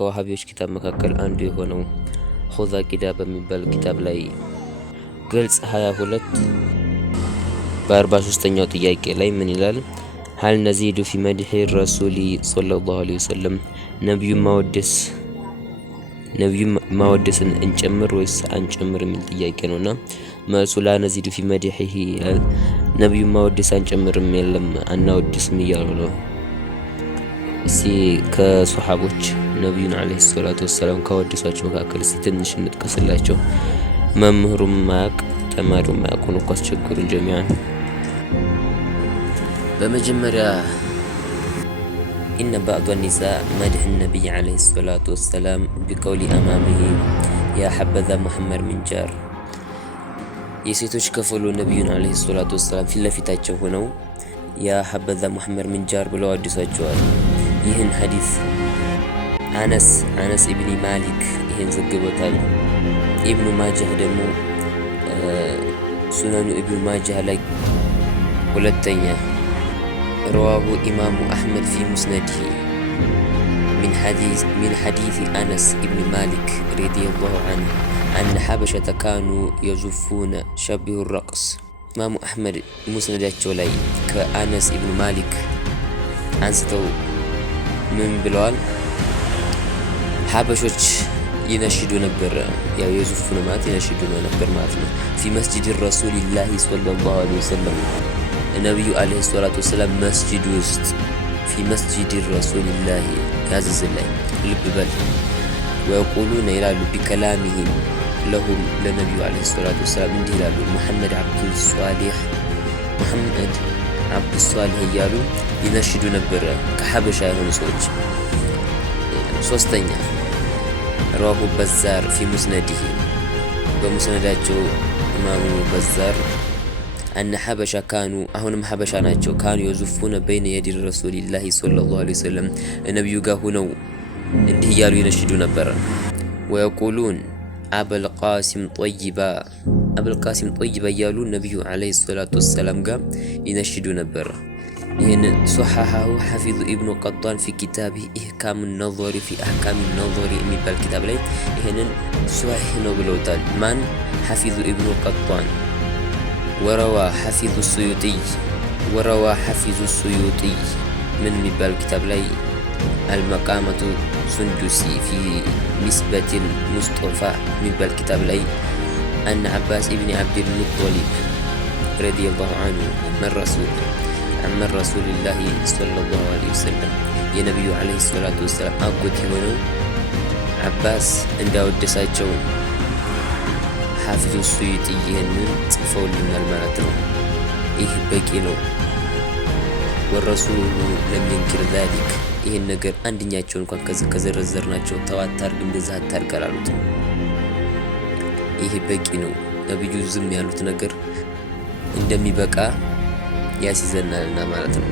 ከዋሃቢዎች ኪታብ መካከል አንዱ የሆነው ኹዝ አቂዳ በሚባል ኪታብ ላይ ግልጽ 22 በ43ኛው ጥያቄ ላይ ምን ይላል? ሀል ነዚዱ ፊ መድሒ ረሱሊ ሰለላሁ ዐለይሂ ወሰለም ነብዩ ማወደስን እንጨምር ወይስ አንጨምር የሚል ጥያቄ ነውና መልሱ ላ ነዚዱ ፊ መድሒሂ ይላል። ነብዩ ማወደስ አንጨምርም የለም አናወድስም እያሉ ነው። እስቲ ከሱሐቦች ነብዩን አለይሂ ሰላቱ ወሰላም ካወደሷቸው መካከል እስቲ ትንሽ እንጥቀስላቸው። መምህሩም ማያቅ ተማሪው ማያቅ ሆኖ እኮ አስቸገሩን ጀሚዓን። በመጀመሪያ ኢነ ባዕዱ ኒሳእ መድሕ ነቢይ አለይሂ ሰላቱ ወሰላም ቢቀውሊ አማሚሂ ያ ሐበዛ ሙሐመድ ምንጃር። የሴቶች ክፍሉ ነቢዩን አለይሂ ሰላቱ ወሰላም ፊት ለፊታቸው ሆነው ያ ሐበዛ ሙሐመድ ምንጃር ብለው አወድሷቸዋል። ይህን ሐዲስ አነስ ኢብኒ ማሊክ ይህን ዘግቦታል። ኢብኑ ማጃህ ደግሞ ሱነኑ ኢብኑ ማጃህ ላይ ሁለተኛ ረዋሁ ኢማሙ አሕመድ ፊ ሙስነዲሂ ሚን ሐዲስ አነስ ኢብኒ ማሊክ ረዲየላሁ ዐንሁ አነ ሐበሸተ ካኑ የዙፉነ ሸቢሁ ረቅስ። ኢማሙ አሕመድ ሙስነዳቸው ላይ ከአነስ ኢብኑ ማሊክ አንስተው ምን ብለዋል? ሐበሾች ይነሽዱ ነበር። ያው የዙፉነ ማለት ይነሽዱ ነበር ማለት ነው። ፊ መስጂድ ረሱሊላሂ ሰለላሁ ዐለይሂ ወሰለም ነቢዩ አለይሂ ሰላቱ ወሰላም መስጂድ ውስጥ ፊ መስጂድ ረሱሊላሂ ያዘዝ ላይ ልብ በል ወየቁሉነ ይላሉ ቢከላሚሂም ለሁም ለነቢዩ አለይሂ ሰላቱ ወሰላም እንዲህ ይላሉ ሙሐመድ አብዱሷሊህ እያሉ ይነሽዱ ነበረ ከሐበሻ የሆኑ ሰዎች። ሶስተኛ ረዋሁ በዛር ፊ ሙስነዲሂ በሙስነዳቸው ኢማሙ በዛር አነ ሐበሻ ካኑ አሁንም ሐበሻ ናቸው ካኑ የዙፉነ በይነ የዲ ረሱሊላሂ ሰለላሁ ዐለይሂ ወሰለም ነቢዩ ጋር ሁነው እንዲህ እያሉ ይነሽዱ ነበረ። ወየቁሉን አበልቃሲም ጦይባ እያሉ ነቢዩ አለይሂ ሰላቱ ወሰላም ጋር ይነሽዱ ነበረ። ይህን ሶሐሐሁ ሐፊዙ ኢብኑ ቀጣን ፊ ኪታቢ ኢሕካም ነዞሪ ፊ አሕካም ነዞሪ የሚባል ኪታብ ላይ ይህንን ሷሂህ ነው ብለውታል። ማን? ሐፊዙ ኢብኑ ቀጣን። ወረዋ ሐፊዙ ሱዩጢ ምን የሚባል ኪታብ ላይ አልመቃመቱ ሱንዱሲ ፊ ሚስበቲል ሙስጦፋ የሚባል ኪታብ ላይ አነ ዓባስ ኢብኒ ዓብድል ሙጦሊብ ረዲየላሁ ዐንሁ አመ ረሱሊላሂ ሰለላሁ ዐለይሂ ወሰለም የነቢዩ ዐለይሂ ሰላቱ ወሰላም አጎት የሆነው ዓባስ እንዳወደሳቸው ሐፊዙ ሱዩጢ ይህንን ጽፈውልናል ማለት ነው። ይህ በቂ ነው። ወረሱሉ ለም የንኪር ዛሊክ ይህን ነገር አንድኛቸው እንኳን ከዘረዘርናቸው ተው አታርግ እንደዛ አታርግ አላሉት። ይህ በቂ ነው። ነብዩ ዝም ያሉት ነገር እንደሚበቃ ያስይዘናልና ማለት ነው።